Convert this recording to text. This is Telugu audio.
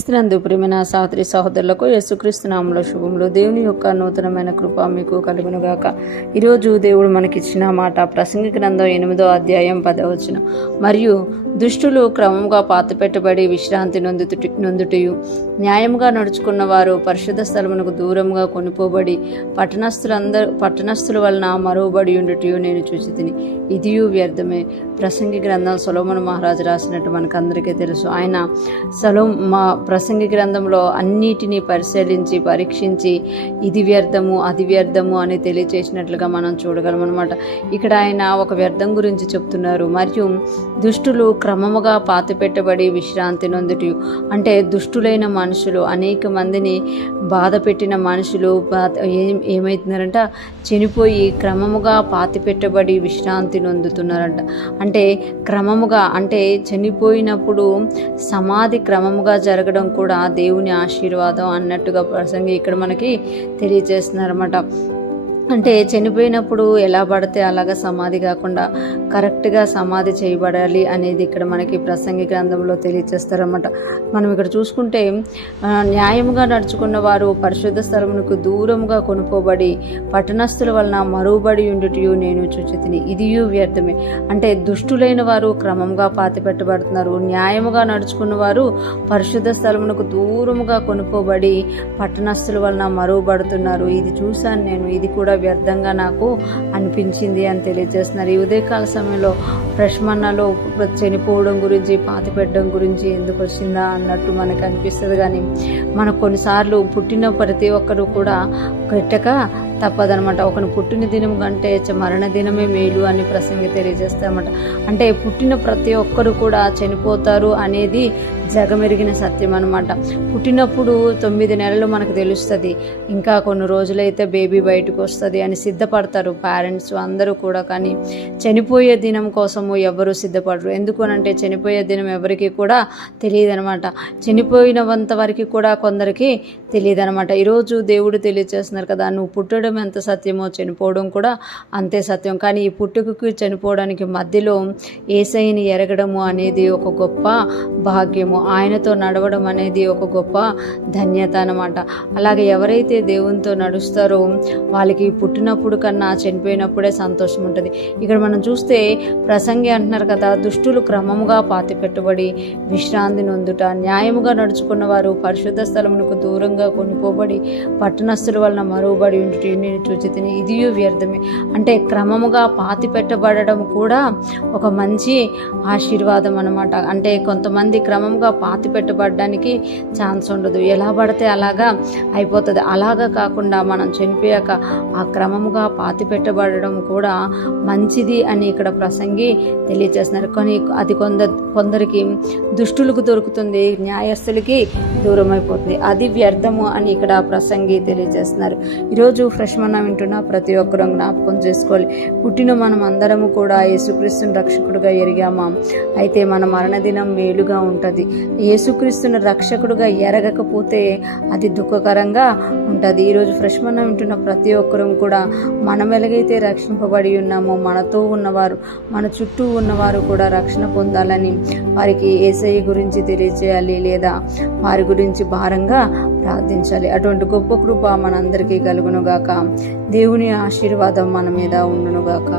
క్రీస్తునందు ప్రియమైన సహోదరి సహోదరులకు యేసుక్రీస్తు నామములో శుభములు. దేవుని యొక్క నూతనమైన కృప మీకు కలుగునుగాక. ఈరోజు దేవుడు మనకిచ్చిన మాట ప్రసంగి గ్రంథం 8వ అధ్యాయం 10వ వచనం. మరియు దుష్టులు క్రమముగా పాతిపెట్టబడి విశ్రాంతి నొందుటయు న్యాయముగా నడుచుకున్న వారు పరిశుద్ధ స్థలమునకు దూరముగా కొనిపోబడి పట్టణస్థుల వలన మరువబడి ఉండుటయు నేను చూచితిని. ఇదియు వ్యర్థమే. ప్రసంగి గ్రంథం సొలొమోను మహారాజు రాసినట్టు మనకందరికీ తెలుసు. ఆయన ప్రసంగి గ్రంథంలో అన్నిటినీ పరిశీలించి పరీక్షించి ఇది వ్యర్థము అది వ్యర్థము అని తెలియచేసినట్లుగా మనం చూడగలం అనమాట. ఇక్కడ ఆయన ఒక వ్యర్థం గురించి చెప్తున్నారు. మరియు దుష్టులు క్రమముగా పాతిపెట్టబడి విశ్రాంతి నొందుటయు అంటే దుష్టులైన మనుషులు, అనేక మందిని బాధ పెట్టిన మనుషులు ఏమవుతున్నారంట, చనిపోయి క్రమముగా పాతిపెట్టబడి విశ్రాంతి నొందుతున్నారంట. అంటే క్రమముగా అంటే చనిపోయినప్పుడు సమాధి క్రమముగా జరగడం కూడా దేవుని ఆశీర్వాదం అన్నట్టుగా ప్రసంగి ఇక్కడ మనకి తెలియజేస్తున్నారన్నమాట. అంటే చనిపోయినప్పుడు ఎలా పడితే అలాగా సమాధి కాకుండా కరెక్ట్గా సమాధి చేయబడాలి అనేది ఇక్కడ మనకి ప్రసంగి గ్రంథంలో తెలియజేస్తారన్నమాట. మనం ఇక్కడ చూసుకుంటే న్యాయముగా నడుచుకున్న వారు పరిశుద్ధ స్థలమునకు దూరముగా కొనుక్కోబడి పట్టణస్థుల వలన మరువబడి ఉండుటయు నేను చూచితిని. ఇదియు వ్యర్థమే. అంటే దుష్టులైన వారు క్రమంగా పాతిపెట్టబడుతున్నారు. న్యాయముగా నడుచుకున్న వారు పరిశుద్ధ స్థలమునకు దూరముగా కొనుక్కోబడి పట్టణస్థుల వలన మరువబడుతున్నారు. ఇది చూశాను నేను, ఇది కూడా వ్యర్థంగా నాకు అనిపించింది అని తెలియజేస్తున్నారు. ఈ ఉదయకాల సమయంలో ఫ్రెష్మన్నలో చనిపోవడం గురించి పాతిపెట్టడం గురించి ఎందుకు వచ్చిందా అన్నట్టు మనకు అనిపిస్తుంది. కానీ మనకు కొన్నిసార్లు పుట్టిన ప్రతి ఒక్కరు కూడా పెట్టక తప్పదనమాట. ఒకని పుట్టిన దినం కంటే మరణ దినమే మేలు అని ప్రసంగి తెలియజేస్తారన్నమాట. అంటే పుట్టిన ప్రతి ఒక్కరు కూడా చనిపోతారు అనేది జగమెరిగిన సత్యం అనమాట. పుట్టినప్పుడు 9 నెలలు మనకు తెలుస్తుంది, ఇంకా కొన్ని రోజులైతే బేబీ బయటకు వస్తుంది అని సిద్ధపడతారు పేరెంట్స్ అందరూ కూడా. కానీ చనిపోయే దినం కోసము ఎవరు సిద్ధపడరు. ఎందుకు అంటే చనిపోయే దినం ఎవరికి కూడా తెలియదు అనమాట. చనిపోయినంత వరకు కూడా కొందరికి తెలియదు అనమాట. ఈరోజు దేవుడు తెలియజేస్తున్నారు కదా, నువ్వు పుట్టడం ఎంత సత్యమో చనిపోవడం కూడా అంతే సత్యం. కానీ ఈ పుట్టుకకి చనిపోవడానికి మధ్యలో యేసయ్యని ఎరగడము అనేది ఒక గొప్ప భాగ్యము. ఆయనతో నడవడం అనేది ఒక గొప్ప ధన్యత అన్నమాట. అలాగే ఎవరైతే దేవునితో నడుస్తారో వాళ్ళకి పుట్టినప్పుడు కన్నా చనిపోయినప్పుడే సంతోషం ఉంటుంది. ఇక్కడ మనం చూస్తే ప్రసంగి అంటున్నారు కదా, దుష్టులు క్రమముగా పాతిపెట్టబడి విశ్రాంతి నొందుట, న్యాయముగా నడుచుకున్న వారు పరిశుద్ధ స్థలమునకు దూరంగా కొనిపోబడి పట్టణస్థుల వలన మరువబడి ఉండుట నేను చూచితిని. ఇదియు వ్యర్థమే. అంటే క్రమముగా పాతిపెట్టబడడం కూడా ఒక మంచి ఆశీర్వాదం అన్నమాట. అంటే కొంతమంది క్రమంగా పాతి పెట్టబడడానికి ఛాన్స్ ఉండదు, ఎలా పడితే అలాగా అయిపోతుంది. అలాగా కాకుండా మనం చనిపోయాక ఆ క్రమముగా పాతి పెట్టబడడం కూడా మంచిది అని ఇక్కడ ప్రసంగి తెలియజేస్తున్నారు. కానీ అది కొందరికి దుష్టులకు దొరుకుతుంది, న్యాయస్తులకి దూరం అయిపోతుంది, అది వ్యర్థము అని ఇక్కడ ప్రసంగి తెలియజేస్తున్నారు. ఈరోజు ఫ్రెష్మన్న వింటున్న ప్రతి ఒక్కరూ జ్ఞాపకం చేసుకోవాలి, పుట్టిన మనం అందరము కూడా యేసుక్రీస్తుని రక్షకుడుగా ఎరిగామా అయితే మన మరణదినం మేలుగా ఉంటుంది. యేసుక్రీస్తుని రక్షకుడుగా ఎరగకపోతే అది దుఃఖకరంగా ఉంటుంది. ఈరోజు ఫ్రెష్మన్న వింటున్న ప్రతి ఒక్కరూ కూడా మనం ఎలాగైతే రక్షింపబడి ఉన్నామో మనతో ఉన్నవారు, మన చుట్టూ ఉన్నవారు కూడా రక్షణ పొందాలని వారికి యేసయ్య గురించి తెలియజేయాలి, లేదా వారి గురించి భారంగా ప్రార్థించాలి. అటువంటి గొప్ప కృప మనందరికీ కలుగునుగాక. దేవుని ఆశీర్వాదం మన మీద ఉండునుగాక.